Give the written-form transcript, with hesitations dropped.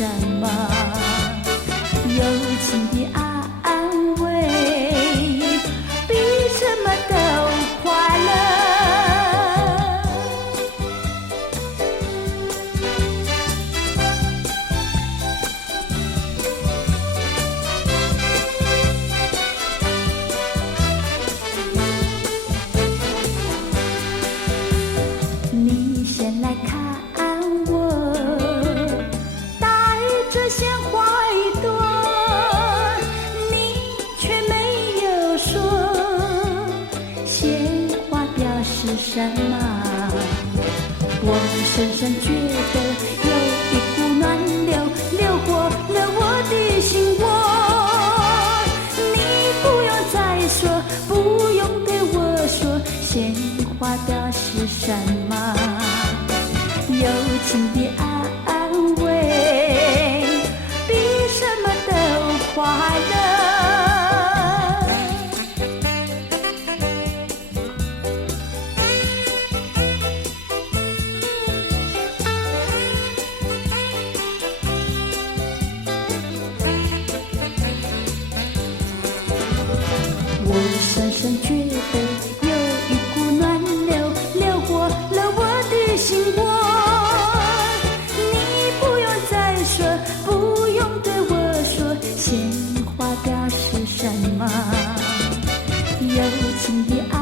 什么？友情的安慰比什么都快乐。你先来看我，带着鲜花一朵，你却没有说鲜花表示什么。我深深觉得有一股暖流流过了我的心窝。你不用再说，不用对我说鲜花表示什么。友情的安慰比什么都快乐。我深深觉得有一股暖流流过了我的心窝。你不用再说，不用对我说鲜花表示什么。友情的爱